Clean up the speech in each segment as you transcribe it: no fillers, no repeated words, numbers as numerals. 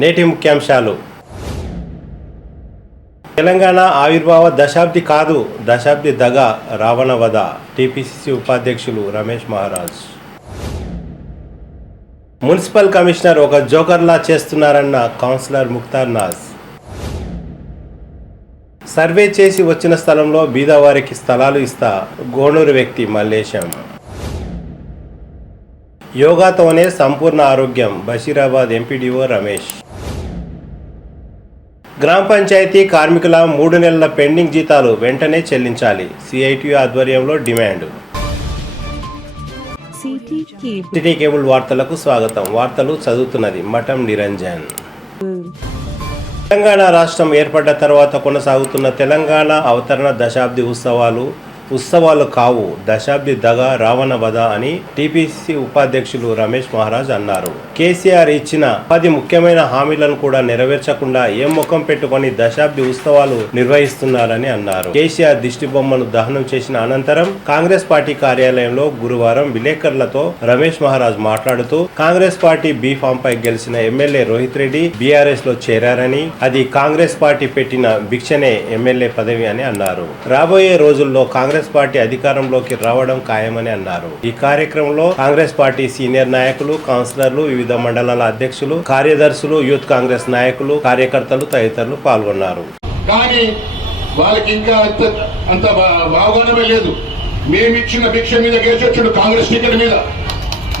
నేటి ముఖ్యాంశాలు. తెలంగాణ ఆవిర్భావ దశాబ్ది కాదు, దశాబ్ది దగా, రావణ వధ. టీపీసీసీ ఉపాధ్యక్షులు రమేష్ మహారాజ్. మున్సిపల్ కమిషనర్ ఒక జోకర్లా చేస్తున్నారన్న కౌన్సిలర్ ముఖ్తార్ నాజ్. సర్వే చేసి వచ్చిన స్థలంలో బీదవారికి స్థలాలు ఇస్తా గోనూరు వ్యక్తి మల్లేశం. యోగాతోనే సంపూర్ణ ఆరోగ్యం, బషీరాబాద్ ఎంపీడీఓ రమేష్. గ్రామ పంచాయతీ కార్మికుల 3 నెలల పెండింగ్ జీతాలు వెంటనే చెల్లించాలి, సిఐటియు ఆధ్వర్యంలో డిమాండ్. సిటీ కేబుల్ వార్తలకు స్వాగతం. వార్తలు చదువుతున్నది మఠం నిరంజన్. తెలంగాణ రాష్ట్రం ఏర్పడ్డ తర్వాత కొనసాగుతున్న తెలంగాణ అవతరణ దశాబ్ది ఉత్సవాలు కావు, దశాబ్ది దగా, రావణ వధ అని టీపీసీసీ ఉపాధ్యక్షులు రమేష్ మహారాజ్ అన్నారు. కేసీఆర్ ఇచ్చిన 10 ముఖ్యమైన హామీలను కూడా నెరవేర్చకుండా ఏం ముఖం పెట్టుకొని దశాబ్ది ఉత్సవాలు నిర్వహిస్తున్నారని అన్నారు. కేసీఆర్ దిష్టి బొమ్మను దహనం చేసిన అనంతరం కాంగ్రెస్ పార్టీ కార్యాలయంలో గురువారం విలేకరులతో రమేష్ మహారాజ్ మాట్లాడుతూ కాంగ్రెస్ పార్టీ బీ ఫామ్ పై గెలిచిన ఎమ్మెల్యే రోహిత్ రెడ్డి బీఆర్ఎస్ లో చేరారని, అది కాంగ్రెస్ పార్టీ పెట్టిన భిక్షనే ఎమ్మెల్యే పదవి అని అన్నారు. రాబోయే రోజుల్లో కాంగ్రెస్ పార్టీ అధికారంలోకి రావడం ఖాయమని అన్నారు. ఈ కార్యక్రమంలో కాంగ్రెస్ పార్టీ సీనియర్ నాయకులు, కౌన్సిలర్లు, వివిధ మండలాల అధ్యక్షులు, కార్యదర్శులు, యూత్ కాంగ్రెస్ నాయకులు, కార్యకర్తలు తదితరులు పాల్గొన్నారు. కానీ వాళ్ళకి ఇంకా అంత అవగాహన లేదు. మేమిచ్చిన భిక్ష మీద గెలిచొచ్చాడు కాంగ్రెస్ టికెట్ మీద,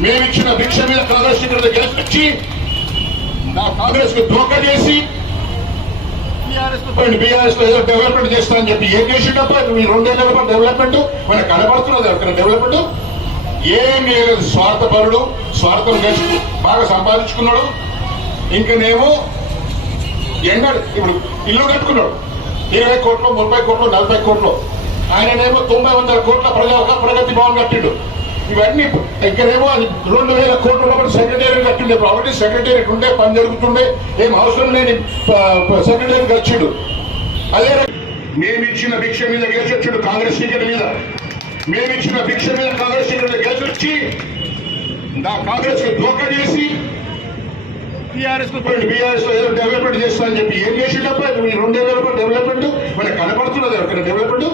మేమిచ్చిన భిక్ష మీద కాంగ్రెస్ టికెట్ మీద గెలిచొచ్చి నా కాంగ్రెస్ కు దోఖ చేసి బీఆర్ఎస్ లో ఏదో డెవలప్మెంట్ చేస్తానని చెప్పి ఏం చేసిండప్ప? మీ 2 ఏళ్ళ డెవలప్మెంట్ మనకు కనబడుతున్నది. అక్కడ డెవలప్మెంట్ ఏం లేదు. స్వార్థపరుడు, స్వార్థం చేసి బాగా సంపాదించుకున్నాడు. ఇంకనేమో ఇప్పుడు ఇల్లు కట్టుకున్నాడు 20 కోట్లు, 30 కోట్లు, 40 కోట్లు. ఆయననేమో 90-100 కోట్ల ప్రగతి భవన్ కట్టిండు. ఇవన్నీ ఇక్కడేమో 2000 కోట్ల లోపల సెక్రటేరియట్ కట్టిండే. కాబట్టి సెక్రటేరియట్ ఉండే పని జరుగుతుండే, ఏం అవసరం లేని సెక్రటేరియట్ వచ్చిండు. అదే మేమిచ్చిన భిక్ష మీద గెలిచొచ్చాడు కాంగ్రెస్ టికెట్ మీద, మేమిచ్చిన భిక్ష మీద కాంగ్రెస్ టికెట్ మీద గెలిచొచ్చి నా కాంగ్రెస్ కు దోఖ చేసి బీఆర్ఎస్ లో ఏదో డెవలప్మెంట్ చేస్తానని చెప్పి ఏం చేసిండప్ప? మీ 2 ఏళ్ళ డెవలప్మెంట్ మనకు కనబడుతున్నది. అక్కడ డెవలప్మెంట్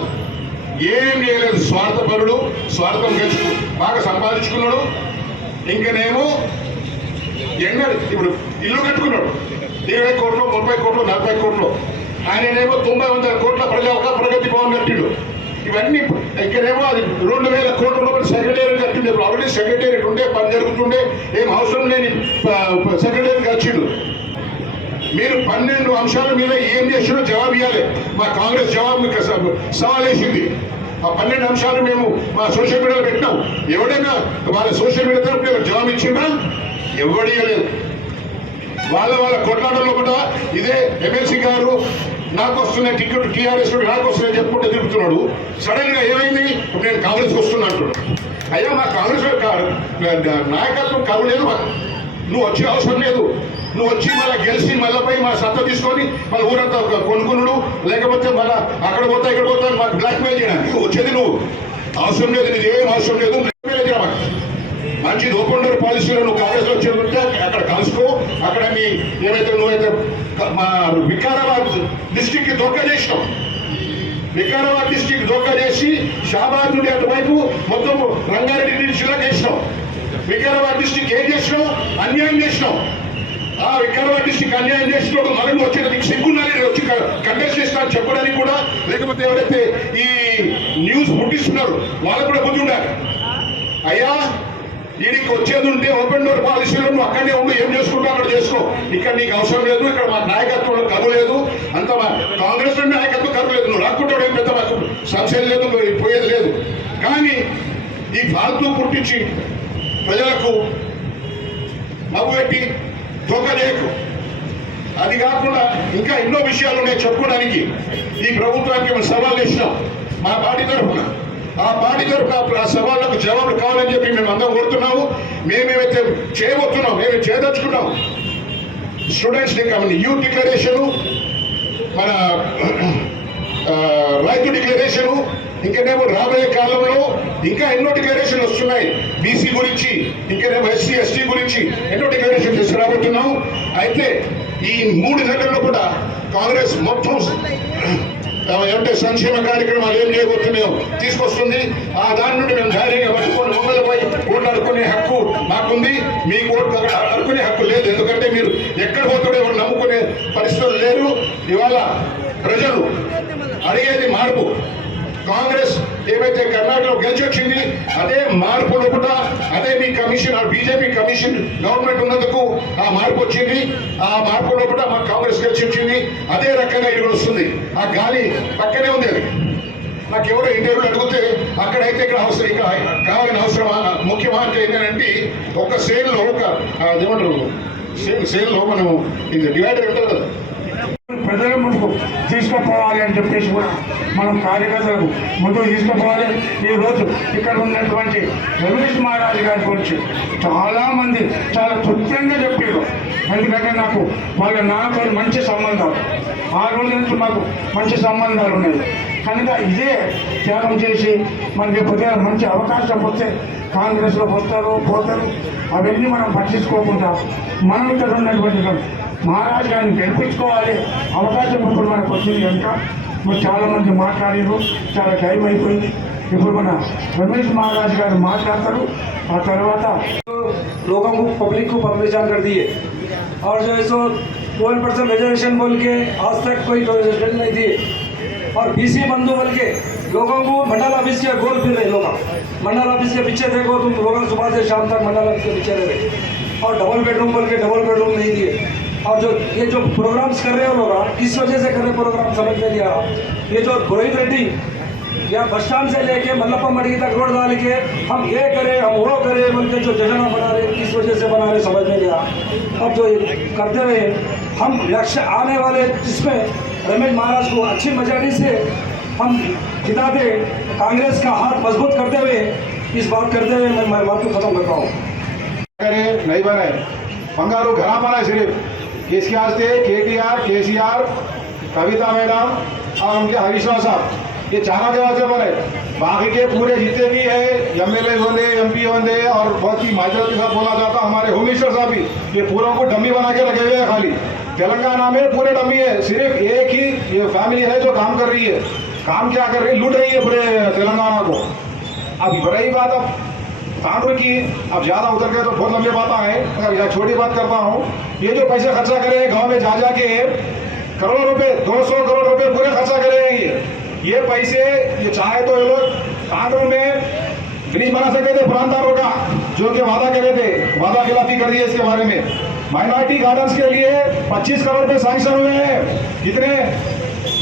ఏం చేయలేదు. స్వార్థపరుడు, స్వార్థం చేసి బాగా సంపాదించుకున్నాడు. ఇంకనేమో ఇప్పుడు ఇల్లు కట్టుకున్నాడు 20 కోట్లు, 30 కోట్లు, 40 కోట్లు. ఆయననేమో 90-100 కోట్ల ప్రగతి భవన్ కట్టిండు. ఇవన్నీ ఇక్కడేమో అది 2000 కోట్ల లోపల సెక్రటేరియట్ కట్టిండే. కాబట్టి సెక్రటేరియట్ ఉండే పని జరుగుతుండే, ఏం అవసరం లేని సెక్రటేరియట్ వచ్చిండు. మీరు 12 అంశాల మీద ఏం చేసినో జవాబు ఇవ్వాలి. మా కాంగ్రెస్ జవాబు సవాల్ వేసింది. ఆ 12 అంశాలు మేము మా సోషల్ మీడియాలో పెట్టినాం. ఎవడైనా వాళ్ళ సోషల్ మీడియా తరఫున జవాబు ఇచ్చిందా? ఎవడు ఇవ్వలేదు. వాళ్ళ కొట్లాటల్లో కూడా ఇదే ఎమ్మెల్సీ గారు నాకు వస్తున్నాయి టికెట్, టీఆర్ఎస్ నాకు వస్తున్నాయి చెప్పుకుంటే తిరుగుతున్నాడు. సడన్ గా ఏమైంది? నేను కాంగ్రెస్కి వస్తున్నా అంటున్నాడు. అయ్యా మా కాంగ్రెస్ నాయకత్వం కలవలేదు. నువ్వు వచ్చే అవసరం లేదు. నువ్వు వచ్చి మళ్ళీ గెలిచి మళ్ళీ మా సత్తా తీసుకొని మళ్ళీ ఊరంతా కొనుక్కున్నాడు, లేకపోతే మళ్ళీ అక్కడ పోతా ఇక్కడ పోతా మాకు బ్లాక్ మెయిల్ చేయడానికి వచ్చేది నువ్వు. అవసరం లేదు, నీది ఏం అవసరం లేదు. మంచిది ఓపెన్ డోర్ పాలసీలో నువ్వు కాంగ్రెస్ లో వచ్చేదంటే అక్కడ కలుసుకో. అక్కడ మీ నువ్వైతే మా వికారాబాద్ డిస్టిక్ కి దోఖ చేసినావు. వికారాబాద్ డిస్టిక్ దోఖ చేసి షాబాద్ నుండి అటువైపు మొత్తం రంగారెడ్డి జిల్లా చేసినావు. వికారాబాద్ డిస్టిక్ ఏం చేసినావు? అన్యాయం చేసినావు. ఆ వికారాబాద్ డిస్టిక్ అన్యాయం చేసినప్పుడు మనకు వచ్చేది సిగ్గున్నారని వచ్చి కంటెస్ట్ చేస్తారని చెప్పడానికి కూడా, లేకపోతే ఎవరైతే ఈ న్యూస్ పుట్టిస్తున్నారు వాళ్ళకు కూడా బుద్ధి ఉండాలి. అయ్యా దీనికి వచ్చేది ఉంటే ఓపెన్ డోర్ పాలసీలో నువ్వు అక్కడనే ఉండి ఏం చేసుకుంటూ అక్కడ చేసుకో. ఇక్కడ నీకు అవసరం లేదు. ఇక్కడ మా నాయకత్వంలో కరువు లేదు. అంత మా కాంగ్రెస్ నాయకత్వం కరువు లేదు. నువ్వు రాకుంటాడు ఏం పెద్ద మాకు సంశయం లేదు, పోయేది లేదు. కానీ ఈ ఫాల్తూ పుట్టించి ప్రజలకు నవ్వు పెట్టి దొంగ చేయకు. అది కాకుండా ఇంకా ఎన్నో విషయాలు ఉన్నాయి చెప్పుకోవడానికి. ఈ ప్రభుత్వానికి మేము సవాల్ చేసినాం మా పార్టీ తరఫున. ఆ పార్టీ తరఫున ఆ సవాళ్ళకు జవాబులు కావాలని చెప్పి మేము అందరం కోరుతున్నాము. మేమేమైతే చేయబోతున్నాం, మేము చేయదలుచుకున్నాం. స్టూడెంట్స్ యూత్ డిక్లరేషను, మన రైతు డిక్లరేషను, ఇంకనేమో రాబోయే కాలంలో ఇంకా ఎన్నో డిక్లరేషన్ వస్తున్నాయి. బీసీ గురించి, ఇంకనేమో ఎస్సీ ఎస్టీ గురించి ఎన్నో డిక్లరేషన్ తీసుకురాబోతున్నాం. అయితే ఈ 3 నెలల్లో కూడా కాంగ్రెస్ మొత్తం అంటే సంక్షేమ కార్యక్రమాలు ఏం చేయబోతున్నాయో తీసుకొస్తుంది. ఆ దాని నుండి మేము ధైర్యంగా పట్టుకొని మొమ్మలపై ఓట్లు అడుక్కునే హక్కు మాకుంది. మీకు ఓట్లు అడుక్కునే హక్కు లేదు. ఎందుకంటే మీరు ఎక్కడ పోతాడో ఎవరు నమ్ముకునే పరిస్థితులు లేరు. ఇవాళ ప్రజలు అడిగేది మార్పు. కాంగ్రెస్ ఏమైతే కర్ణాటకలో గెలిచి వచ్చింది అదే మార్పులో కూడా అదే మీ కమిషన్ బీజేపీ కమిషన్ గవర్నమెంట్ ఉన్నందుకు ఆ మార్పు వచ్చింది. ఆ మార్పులో కూడా మా కాంగ్రెస్ గెలిచి వచ్చింది. అదే రకంగా ఇది వస్తుంది. ఆ గాలి పక్కనే ఉంది. అది నాకు ఎవరో ఇంటర్వ్యూలు అడిగితే అక్కడైతే ఇక్కడ అవసరం ఇంకా కావాలని అవసరం ముఖ్యమా అంటే ఏంటంటే ఒక సేల్లో ఒక ఏమంటారు సేల్లో మనం ఇది డివైడర్ ఉంటుంది కదా ప్రజల ముందుకు తీసుకుపోవాలి అని చెప్పేసి కూడా మనం కార్యకర్తలకు ముందుకు తీసుకుపోవాలి. ఈరోజు ఇక్కడ ఉన్నటువంటి రమేష్ మహారాజ్ గారి గురించి చాలామంది చాలా కృత్యంగా చెప్పారు. ఎందుకంటే నాకు వాళ్ళ నాతో మంచి సంబంధాలు, ఆ రోజు నుంచి మాకు మంచి సంబంధాలు ఉన్నాయి. కనుక ఇదే త్యాగం చేసి మనకి కొద్దిగా మంచి అవకాశం వస్తే కాంగ్రెస్లో వస్తారు పోతారు అవన్నీ మనం పట్టించుకోకుండా మనం ఇక్కడ ఉన్నటువంటి మహారాజ్ గారిని గెలిపించుకోవాలి. అవకాశం ఇప్పుడు మనకు వచ్చింది కనుక మరి చాలామంది మాట్లాడారు. చాలా టైం అయిపోయింది. ఇప్పుడు మన రమేష్ మహారాజ్ గారు మాట్లాడతారు. ఆ తర్వాత लोगों को पब्लिक को परेशान कर दिए और जो है सो 12% रिजर्वेशन बोल के आज तक कोई रिजर्वेशन नहीं दिए और बीसी बंधु बोल के लोगों को मंडल ऑफिस के गोल फिर रहे लोग। मंडल ऑफिस के पीछे देखो तुम लोग सुबह से शाम तक मंडल ऑफिस के पीछे रहे और डबल बेडरूम बोल के डबल बेडरूम नहीं दिए। और जो ये जो प्रोग्राम्स कर रहे हो लोग किस वजह से कर रहे प्रोग्राम समझ में नहीं आ रहा। ये जो रोहित रेड्डी या बस स्टैंड से लेके मल्लप्पा मड़ी तक रोड डाल के हम ये करें हम वो करें बोल के जो योजना बना रहे किस वजह से बना रहे समझ में नहीं आ रहा। अब जो करते हुए हम लक्ष्य आने वाले जिसमें रमेश महाराज को अच्छी मेजॉरिटी से हम जिताते कांग्रेस का हाथ मजबूत करते हुए इस बात करते हुए मैं बात को खत्म करता हूँ। नहीं बने बंगारू घरा बना सिर्फ इसके वास्ते KTR KCR कविता मैडम और उनके हरीश राव साहब ये चारों के वास्ते बने। बाकी के पूरे जितने भी है MLA होंगे MP होंगे और बहुत ही माजरत के साथ बोला जाता हमारे होम मिनिस्टर साहब भी ये पूरों को डम्मी बना के रखे हुए हैं। खाली तेलंगाना में पूरे डम्मी है। सिर्फ एक ही ये फैमिली है जो काम कर रही है। काम क्या कर रही है? लूट रही है पूरे तेलंगाना को। अब रही बात अब तांडू की, अब ज़्यादा उतर के तो बहुत लंबी बात है मगर छोटी बात करता हूँ। ये जो पैसे खर्चा करें गांव में जा के करोड़ रुपए 200 करोड़ रुपए पूरे खर्चा करेंगे। ये पैसे ये चाहे तो ये लोग तांडू में ब्रिज बना सकते थे प्रांतारों का जो कि वादा करे थे, वादा खिलाफी कर दी है इसके बारे में। माइनॉरिटी गार्डन्स के लिए 25 करोड़ रुपए सैंक्शन हुए हैं। कितने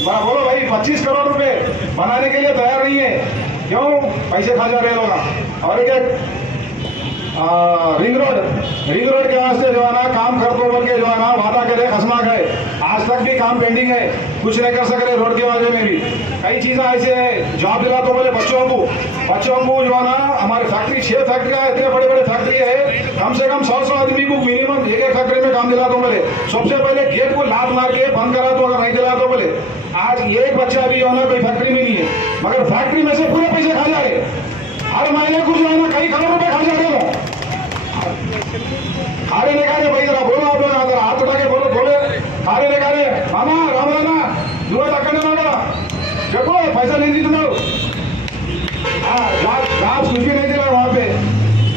बोलो भाई 25 करोड़ रुपए बनाने के लिए तैयार नहीं है। क्यों? पैसे खा जा रहे लोग। और एक रिंग रोड के वास्ते जो है ना काम कर दो बोल के जो है ना वादा करे खसमा गए। आज तक भी काम पेंडिंग है, कुछ नहीं कर सक रहे। रोड के वास्ते में भी कई चीज़ें ऐसे हैं। जॉब दिला तो बोले बच्चों को जो है ना हमारे फैक्ट्री 6 फैक्ट्री है, इतने बड़े बड़े फैक्ट्री है। कम से कम 100 आदमी को मिनिमम एक फैक्ट्री में काम दिला तो बोले। सबसे पहले गेट को लात मार के बंद करा तो अगर नहीं दिला तो बोले। आज एक बच्चा भी जो है ना कोई फैक्ट्री में नहीं है मगर फैक्ट्री में से पूरे पैसे खा जा रहे। हर महीने को जो है ना कई करोड़ रुपए खा जा रहे हो। खारे ने कहा भाई जरा बोलो आप लोग हाथ उठा के बोलो खारे ने कहा मामा राम राना दूर तक देखो पैसा नहीं दी तुम्हारे कुछ भी नहीं दिला वहाँ पे।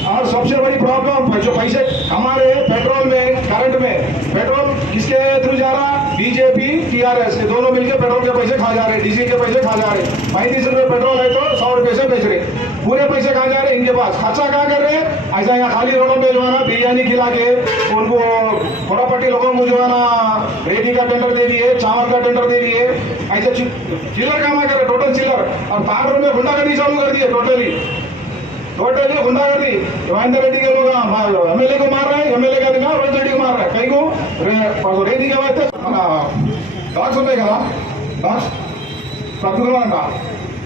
और सबसे बड़ी प्रॉब्लम जो पैसे हमारे पेट्रोल में करंट में पेट्रोल किसके थ्रू जा रहा? BJP TRS ये दोनों मिलकर पेट्रोल के पैसे खा जा रहे, डीजल के पैसे खा जा रहे। 35 रुपये पेट्रोल है तो 100 रुपये से बेच रहे। पूरे पैसे कहाँ जा रहे? इनके पास। खर्चा कहाँ कर रहे हैं? ऐसा यहाँ खाली रोडों पे जो है ना बिरयानी खिला के उनको खोरापट्टी लोगों को जो है ना रेडी का टेंडर दे दिए, चावल का टेंडर दे दिए। ऐसे चिल्लर काम कर रहे, टोटल चिल्लर। और तांडू में गुंडागर्दी चालू कर दिए टोटली गुंडागर्दी। महेंद्र रेड्डी के लोग MLA को मार रहे हैं, MLA का दिखा रोहित रेड्डी को मार रहे हैं। कहीं को रेड्डी के वास्ते डॉग्स होते కదా डॉग्स पकड़ना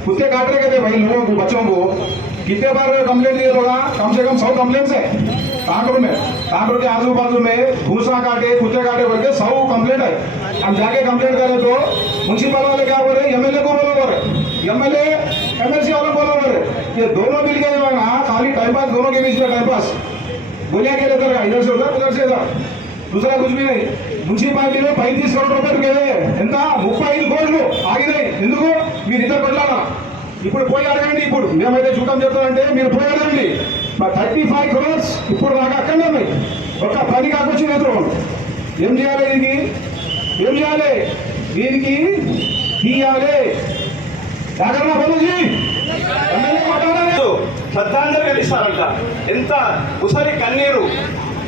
कुत्ते काट रहे थे भाई लोगों को, बच्चों को। कितने बार कंप्लेंट दिए लोग? कम से कम 100 कंप्लेंट्स है तांडू में। तांडू के आजू बाजू में भूसा काटे कुत्ते काटे बोल के 100 कंप्लेंट है। हम जाके कंप्लेंट करें तो म्यूनसिपल वाले क्या बोल रहे? MLA को बोलो बोल रहे, MLA MLC वाले बोलो बोल रहे। ये दोनों मिल के जो है ना खाली टाइम पास, दोनों के बीच में टाइम पास गोलियां के लेकर इधर से उधर दूसरा कुछ भी नहीं మున్సిపాలిటీలో 35 కోట్ల రూపాయలు గదే ఎంత 35 కోట్లు ఆగినాయి ఎందుకు మీరు ఇద్దరు కొట్లానా ఇప్పుడు పోయి అడగండి ఇప్పుడు మేమైతే చూడడం చెప్తానంటే మీరు పోయి అడగండి 35 crores ఇప్పుడు దాకా అక్కడే ఉన్నాయి ఒక పని కాకొచ్చి ఎదురు ఏం చేయాలి దీనికి ఏం చేయాలి దీనికి తీయాలి జాగ్రత్త బోలుజీ ఎమ్మెల్యే మాట్లాడాలి శ్రద్ధాంజలి ఘటిస్తారంట ఎంత ఉసరి కన్నీరు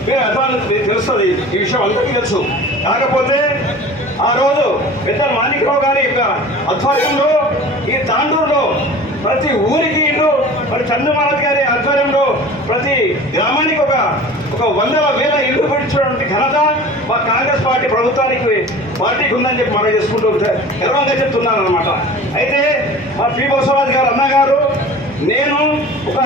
మీరు అర్థాన్ని తెలుస్తుంది ఈ విషయం అందరికీ తెలుసు కాకపోతే ఆ రోజు పెద్ద మాణిక్రావు గారి యొక్క ఆధ్వర్యంలో ఈ తాండూరులో ప్రతి ఊరికి ఇల్లు మరి చంద్రమాలతి గారి ఆధ్వర్యంలో ప్రతి గ్రామానికి ఒక 100,000 ఇల్లు పెట్టించినటువంటి ఘనత మా కాంగ్రెస్ పార్టీ పార్టీకి ఉందని చెప్పి మనం చేసుకుంటూ గర్వంగా చెప్తున్నాను అనమాట. అయితే మా పి బసవరాజు గారు అన్నగారు నేను ఒక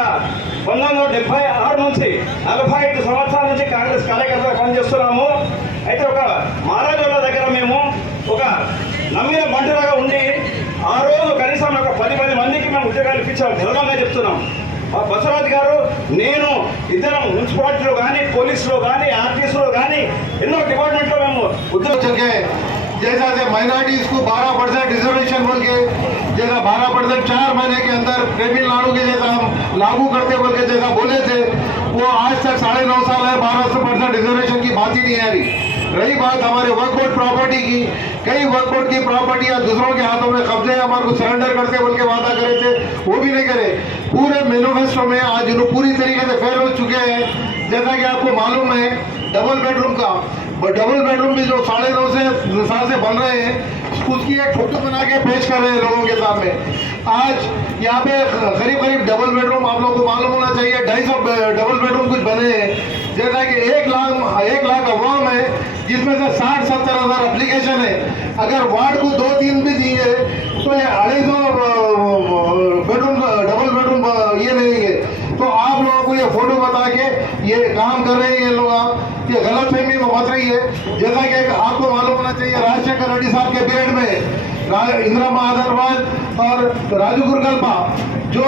1976 నుంచి 45 సంవత్సరాల నుంచి కాంగ్రెస్ కార్యకర్తగా పనిచేస్తున్నాము. అయితే ఒక మహారాజుల దగ్గర మేము ఒక నమ్మిన బంటులాగా ఉండి ఆ రోజు కనీసం ఒక 10 మందికి మేము ఉద్యోగాలు ఇప్పించాము. గర్వంగా చెప్తున్నాం. మా బసవరాజు గారు నేను ఇద్దరం మున్సిపాలిటీలో కానీ పోలీసులో కానీ ఆర్టీసీలో కానీ ఎన్నో డిపార్ట్మెంట్లో మేము ఉద్యోగం जैसा से माइनॉरिटीज को 12% रिजर्वेशन बोल के जैसा 12% 4 महीने के अंदर तमिलनाडु के जैसा हम लागू करते बोल के जैसा बोले थे वो आज तक 9.5 साल है 12% रिजर्वेशन की बात ही नहीं आ रही. रही बात हमारे वर्क बोर्ड प्रॉपर्टी की, कई वर्क बोर्ड की प्रॉपर्टी या दूसरों के हाथों में कब्जे हमारे को सरेंडर करते बोल के वादा करे थे वो भी नहीं करे. पूरे मैनिफेस्टो में आज इन्होंने पूरी तरीके से फेल हो चुके हैं. जैसा कि आपको मालूम है डबल बेडरूम भी जो 9.5 साल से बन रहे हैं उसकी एक फोटो बना के पेश कर रहे हैं लोगों के सामने. आज यहाँ पे करीब डबल बेडरूम आप लोगों को मालूम होना चाहिए 250 डबल बेडरूम कुछ बने हैं. जैसा कि 1 लाख अवाम है जिसमें से 60-70 हज़ार एप्लीकेशन है. अगर वार्ड को 2-3 भी दिए तो ये 250 बेडरूम डबल बेडरूम ये रहेंगे. तो आप लोगों को ये फोटो बता के ये काम कर रहे हैं ये लोग ये गलत फहमी में मत रही है. जैसा कि आपको मालूम होना चाहिए राजशेखर रेड्डी साहब के पीरियड में इंदिरा महादरवाज और राजू गुरगल्पा जो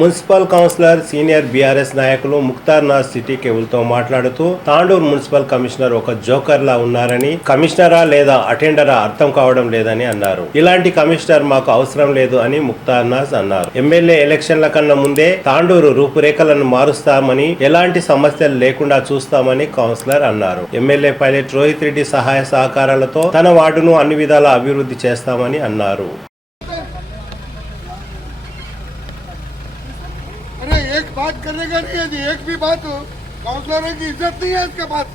మున్సిపల్ కౌన్సిలర్ సీనియర్ బీఆర్ఎస్ నాయకులు ముక్తార్ నాజ్ సిటీ కేబుల్తో మాట్లాడుతూ తాండూరు మున్సిపల్ కమిషనర్ ఒక జోకర్ లా ఉన్నారని, కమిషనరా లేదా అటెండరా అర్థం కావడం లేదని అన్నారు. ఇలాంటి కమిషనర్ మాకు అవసరం లేదు అని ముక్తార్ నాజ్ అన్నారు. ఎమ్మెల్యే ఎలక్షన్ల కన్నా ముందే తాండూరు రూపురేఖలను మారుస్తామని, ఎలాంటి సమస్యలు లేకుండా చూస్తామని కౌన్సిలర్ అన్నారు. ఎమ్మెల్యే పైలట్ రోహిత్ రెడ్డి సహాయ సహకారాలతో తన వార్డును అన్ని విధాలా అభివృద్ధి చేస్తామని అన్నారు. अरे एक बात करने का नहीं है जी, एक भी बात हो काउंसलरों की इज्जत नहीं है इसके पास.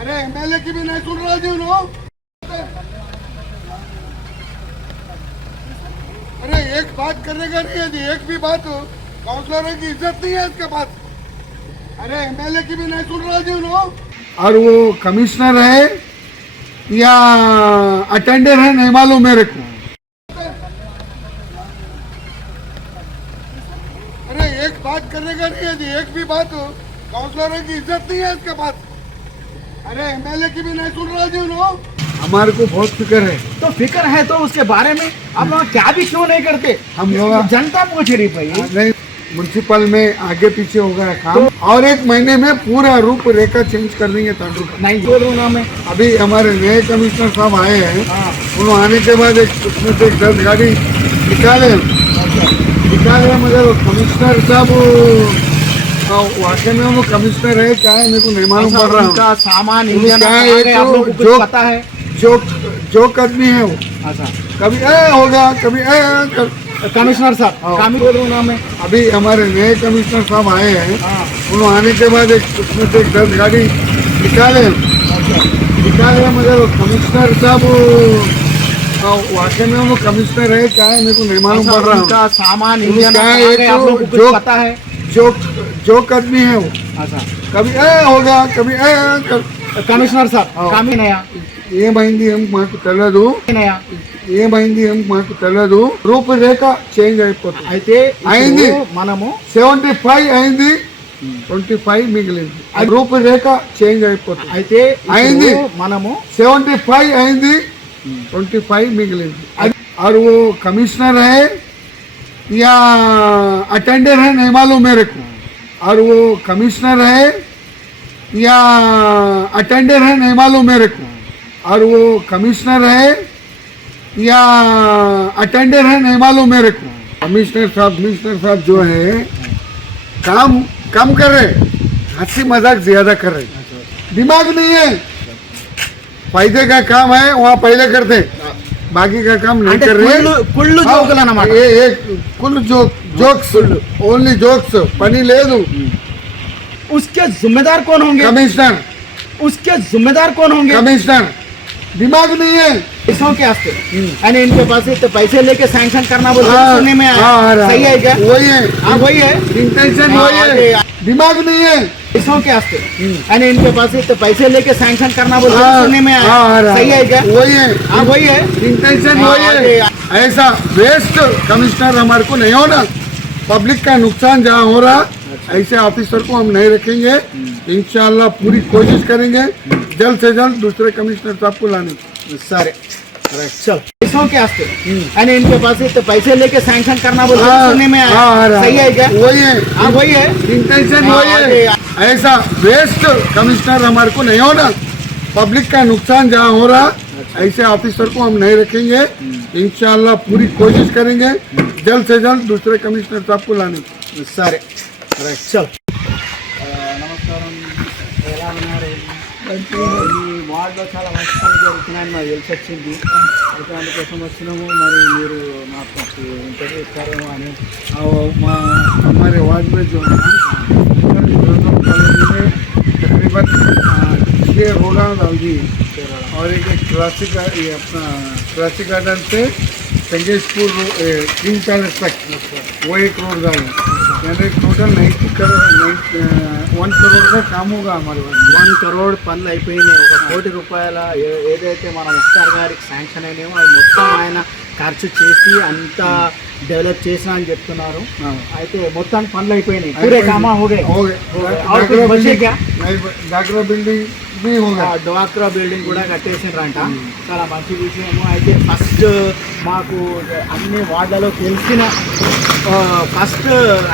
अरे एमएलए की भी नहीं सुन रहा जी लोग. अरे एक बात करने का नहीं है जी, एक भी बात हो काउंसलरों की इज्जत नहीं है इसके पास. अरे एमएलए की भी नहीं सुन रहा जी लोग. और वो कमिश्नर है या अटेंडर है नहीं मालूम मेरे को. अरे एक बात करने का नहीं है जी, एक भी बात हो काउंसलरों की इज्जत नहीं है इसके पास. अरे एमएलए की भी नहीं सुन रहा जी लोग. हमारे को बहुत फिक्र है. तो फिक्र है तो उसके बारे में आप लोग क्या भी क्यों नहीं करते? हम लोग जनता पूछ रही भाई. नहीं म्यूनसिपल में आगे पीछे हो गया काम और 1 महीने में पूरा रूपरेखा चेंज कर देंगे तांडूर का. नहीं बोल रहा मैं. अभी हमारे नए कमिश्नर साहब आए हैं. उन्होंने आने के बाद उसमें से 10 गाड़ी निकाले मगर कमिश्नर साहब वाकई में वो कमिश्नर है क्या है मेरे को नहीं मालूम पड़ रहा. उनका सामान क्या है आप लोगों को कुछ पता है? जो आदमी है वो अच्छा कभी होगा कभी कमिश्नर साहब काम बोल रहा हूँ मैं. अभी हमारे नए कमिश्नर साहब आए हैं. उन्होंने आने के बाद उसमें से 10 गाड़ी निकाले मगर कमिश्नर साहब वाकई में वो कमिश्नर है क्या है मेरे को नहीं मालूम पड़ रहा. उनका सामान क्या है आप लोगों को कुछ पता है? जो आदमी है वो अच्छा कभी होगा कभी कमिश्नर साहब काम ही नया ఏమైంది మాకు తెలియదు రూపురేఖ చేంజ్ అయిపోతుంది. అయితే అయింది మనము 75 అయింది 25 మిగిలింది. అది రూపురేఖ చేంజ్ అయిపోతుంది. అయితే అయింది మనము 75 అయింది 25 మిగిలింది. और वो कमिश्नर है या अटेंडर है नहीं मालूम मेरे को. और वो कमिश्नर है या अटेंडर है नहीं मालूम मेरे को, और वो कमिश्नर है या अटेंडर है नहीं मालूम मेरे को। कमिश्नर साहब जो है काम कम कर रहे, हंसी मजाक ज्यादा कर रहे, दिमाग नहीं है। फायदे का काम है वहाँ पहले करते, बाकी का काम नहीं कर रहे। కుళ్ళు జోకులు అన్నమాట. कुल जोक्स, ओनली जोक्स, पनी ले दू। उसके जिम्मेदार कौन होंगे? कमिश्नर, उसके जिम्मेदार कौन होंगे? कमिश्नर, दिमाग नहीं है। पैसों के वास्ते यानी इनके पास से तो पैसे लेके सैंक्शन करना बोल हाँ, सुनने में आया। हाँ, सही है क्या? वही है, हाँ वही है, इंटेंशन हाँ, वही है, दिमाग नहीं है। पैसों के वास्ते यानी इनके पास से तो पैसे लेके सैंक्शन करना बोल हाँ, सुनने में आया। हाँ, सही है क्या? वही है, हाँ वही है, इंटेंशन हाँ, वही है। ऐसा वेस्ट कमिश्नर हमारे को नहीं होना। पब्लिक का नुकसान जहाँ हो रहा, ऐसे ऑफिसर को हम नहीं रखेंगे। इंशाल्लाह पूरी कोशिश करेंगे जल्द से जल्द दूसरे कमिश्नर साहब को लाने की। सर चल पैसों के वास्ते यानी इनके पास से तो पैसे लेके सैंक्शन करना बोल हाँ, सुनने में आया। हाँ, सही है क्या? वही है, हाँ वही है, इंटेंशन हाँ, वही है। ऐसा वेस्ट कमिश्नर हमारे को नहीं होना। पब्लिक का नुकसान जहाँ हो रहा, ऐसे ऑफिसर को हम नहीं रखेंगे। इंशाल्लाह पूरी कोशिश करेंगे जल्द से जल्द दूसरे कमिश्नर साहब को लाने की। సరే చల్ నమస్కారం, ఎలా ఉన్నారు? ఈ వార్డులో చాలా మంచి పని జరుగుతున్నాయని మాకు తెలిసి వచ్చింది. అయితే అందుకోసం వచ్చినాము. మరి మీరు మాకు ఇంటర్వ్యూ ఇస్తారేమో అని. हमारे वार्ड में जो है ना, कॉलोनी में तकरीबन 6 रोड़ा डाल दी और एक क्लासिक, ये अपना क्लासिक गार्डन से संगेशपुर किंग पैलेस तक वो 1 रोड डाली, यानी टोटल 1 करोड़ का काम होगा हमारे वार्ड में। 1 crore పనులు అయిపోయినాయి. 1 కోటి రూపాయల ఏదైతే మన ముఖ్తార్ గారికి శాంక్షన్ అయినాయో అది మొత్తం ఆయన ఖర్చు చేసి అంతా డెవలప్ చేసినా అని చెప్తున్నారు. అయితే మొత్తానికి పనులు అయిపోయినాయి. పూరే కామా హోగే हो गए। और कुछ बचे क्या? डाकरा बिल्डिंग भी होगा। డ్వాక్రా బిల్డింగ్ కూడా కట్టేసిండ్రంట. చాలా మంచి విషయము. అయితే ఫస్ట్ మాకు అన్ని వార్డులలో తెలిసిన फर्स्ट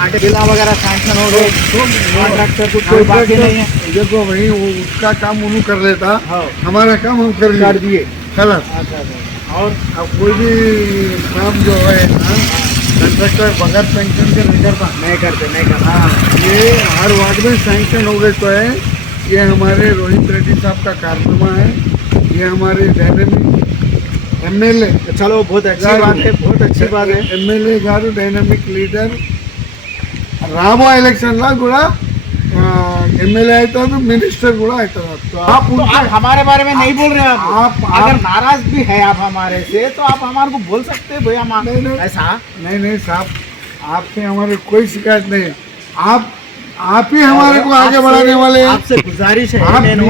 అంటే जिला वगैरह सैंक्शन हो गए, कॉन्ट्रैक्टर को कोई बाकी नहीं है। देखो वही उसका काम उन्होंने कर लेता, हाँ। हमारा काम हम कर दिए खलास। अच्छा, और अब कोई भी काम जो है ना, कंट्रैक्टर बगैर सैंक्शन के नहीं करता। नहीं करते। हाँ, ये हर वार्ड में सैंक्शन हो गए तो है। ये हमारे रोहित रेड्डी साहब का कारनामा है। ये हमारे डायनेमिक एमएलए, चलो बहुत अच्छी बात है, बहुत अच्छी बात है। ఎమ్మెల్యే గారు డైనమిక్ లీడర్ రాబో ఎలక్షన్ లా కూడా ఎమ్మెల్యే అవుతారు, మినిస్టర్ కూడా అవుతారు। तो आप तो आप हमारे बारे में नहीं बोल रहे हैं। आप अगर नाराज भी है आप हमारे से तो आप हमारे को बोल सकते हैं भैया हम नहीं, नहीं। ऐसा नहीं साहब, आपसे हमारे कोई शिकायत नहीं है। आप ही हमारे को आगे बढ़ाने वाले हैं। आपसे गुजारिश है, आप నేను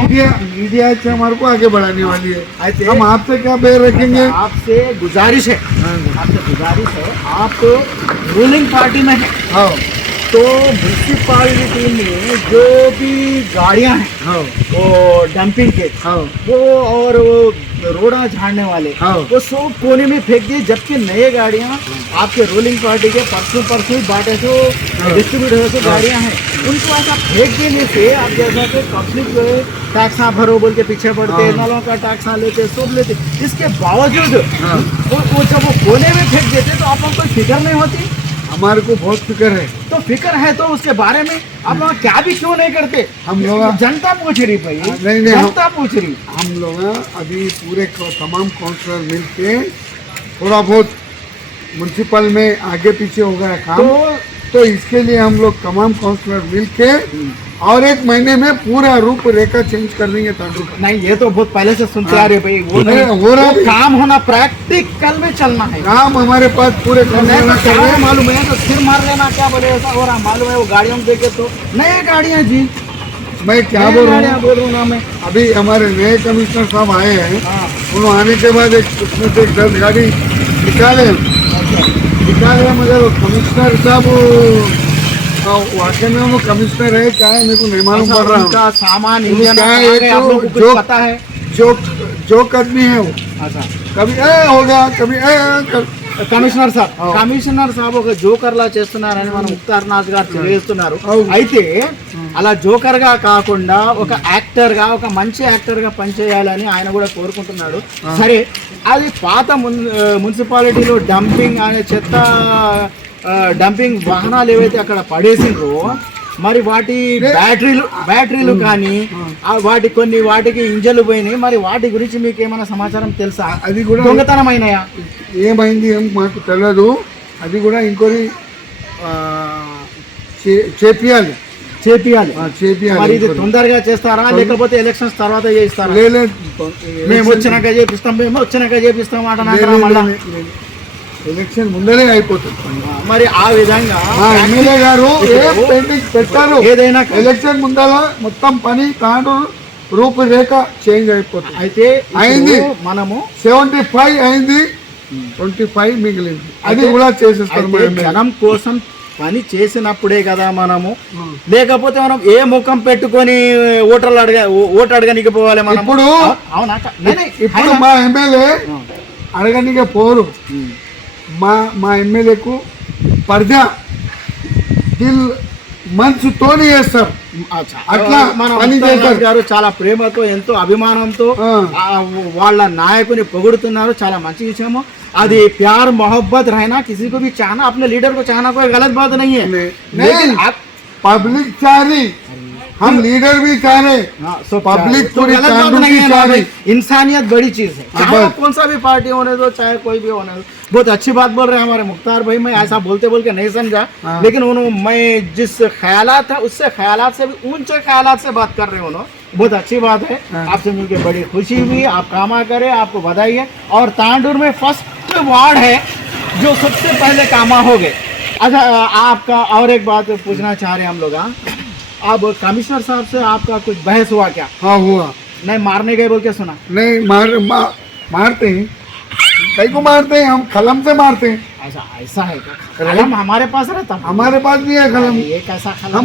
मीडिया से हमारे को आगे बढ़ाने वाली है। అయితే हम आपसे क्या बेर रखेंगे। आपसे गुजारिश है, आप रूलिंग पार्टी में हैं, हाँ तो म्यूनसिपालिटी में जो भी गाड़ियां हैं हाँ वो डंपिंग के हाँ वो और वो रोड़ा झाड़ने वाले हाँ। वो सब कोने में फेंक दिए, जबकि नए गाड़ियां आपके रूलिंग पार्टी के परसों ही बाटे जो डिस्ट्रीब्यूट हो जो गाड़ियां हैं उनको ऐसा फेंक देने से आप जैसा कि पब्लिक जो है टैक्स आप भरो बोल के पीछे पड़ते, नलों का टैक्स लेते, सब लेते, इसके बावजूद वो जब वो कोने में फेंक देते तो आप लोग कोई फिक्र नहीं होती। हमारे को बहुत फिक्र है। तो फिक्र है तो उसके बारे में आप लोग क्या भी क्यों नहीं करते? हम लोग जनता पूछ रही भाई, नहीं, जनता पूछ रही। हम लोग अभी पूरे तमाम काउंसलर मिल के थोड़ा बहुत म्यूनसिपल में आगे पीछे हो गया काम, तो इसके लिए हम लोग तमाम काउंसलर मिल के और 1 महीने में पूरा रूप रेखा चेंज कर देंगे तांडू का। नहीं ये तो बहुत पहले से सुनते आ रहे भाई, वो नहीं, नहीं हो रहा वो भी। काम होना प्रैक्टिकल में चलना है। काम हमारे पास पूरे नहीं काउंसलर तो कर क्या रहे है हैं। मालूम है तो सिर मार लेना क्या बोले ऐसा हो रहा मालूम है। वो गाड़ियों में देखे तो नए गाड़ियां जी, मैं क्या नए बोल रहा गाड़ियां हूँ, बोल रहा हूँ ना मैं। अभी हमारे नए कमिश्नर साहब आए हैं, हाँ। उन्होंने आने के बाद उसमें से 10 गाड़ी निकाले, मगर वो कमिश्नर साहब वाकई में वो कमिश्नर है क्या है मेरे को नहीं मालूम पड़ रहा। उनका सामान उनको इंजन क्या है, आ गए, आप लोगों को जो कुछ पता है? जोक आदमी है वो, अच्छा कभी हो गया कभी కమిషనర్ సాబ్ ఒక జోకర్లా చేస్తున్నారని మన ముక్తార్ నాజ్ గారు తెలియజేస్తున్నారు. అవును. అయితే అలా జోకర్గా కాకుండా ఒక యాక్టర్గా, ఒక మంచి యాక్టర్గా పనిచేయాలని ఆయన కూడా కోరుకుంటున్నాడు. సరే, అది పాత మున్సిపాలిటీలో డంపింగ్ అనే చెత్త డంపింగ్ వాహనాలు ఏవైతే అక్కడ పడేసిండ్రో, మరి వాటి బ్యాటరీలు కానీ వాటికి ఇంజన్లు పోయినాయి. మరి వాటి గురించి మీకు ఏమైనా సమాచారం తెలుసా? అది కూడా దొంగతనమైనయా? ఏమైంది ఏం మాకు తెలియదు. అది కూడా ఇంకోటి చేపియాలి. మరి ఇది తొందరగా చేస్తారా లేకపోతే ఎలక్షన్స్ తర్వాత చేస్తారా? మేము వచ్చినాక చేపిస్తాం అంటున్నారా? మళ్ళా ఎలక్షన్ ముందరే అయిపోతుంది. మరి ఆ విధంగా ఎమ్మెల్యే గారు పెట్టారు, ఏదైనా ఎలక్షన్ ముందర మొత్తం పని తాండ్రు రూపురేఖ చేంజ్ అయిపోతుంది. అయితే అయింది, మనము 75 అయింది, 25 మిగిలింది. అది కూడా చేసేస్తారు. జనం కోసం పని చేసినప్పుడే కదా మనము, లేకపోతే మనం ఏ ముఖం పెట్టుకొని ఓటు అడగనికి పోవాలి మనం? ఇప్పుడు అవునా? ఇప్పుడు మా ఎమ్మెల్యే అడగనికే పోరు. మా ఎమ్మెల్యేకు పర్దా దిల్ మనసుతోనే చేస్తారు. అట్లా మన పని చేస్తారు గారు చాలా ప్రేమతో, ఎంతో అభిమానంతో వాళ్ళ నాయకుని పొగుడుతున్నారు. చాలా మంచి విషయము. అది प्यार मोहब्बत रहना, किसी को भी चाहना, अपने लीडर को चाहना कोई गलत बात नहीं है. लेकिन पब्लिक चाह रही, हम लीडर भी चाह रहे, पब्लिक तो गलत बात नहीं है ना भाई. इंसानियत बड़ी चीज है, चाहे कौन सा भी पार्टी होने दो, चाहे कोई भी होने दो. बहुत अच्छी बात बोल रहे हैं हमारे मुख्तार भाई. मैं ऐसा बोल के नहीं समझा, लेकिन उन्होंने मैं जिस ख्यालात है उससे ख्यालात से भी ऊंचे ख्यालात से बात कर रहे हैं उन्होंने. बहुत अच्छी बात है. आपसे मिलकर बड़ी खुशी हुई. आप कामा करे, आपको बधाई है. और तांडूर में फर्स्ट वार्ड है जो सबसे पहले कामा हो गए. अच्छा, आपका और एक बात पूछना चाह रहे हैं हम लोग. अब कमिश्नर साहब से आपका कुछ बहस हुआ क्या? हाँ हुआ. नहीं मारने गए बोल के सुना? नहीं मारते हैं. कई को मारते हैं, हम कलम से मारते हैं. ऐसा है क्या? कलम हमारे पास रहता? हमारे पास भी है कलम. ये कैसा कलम? हम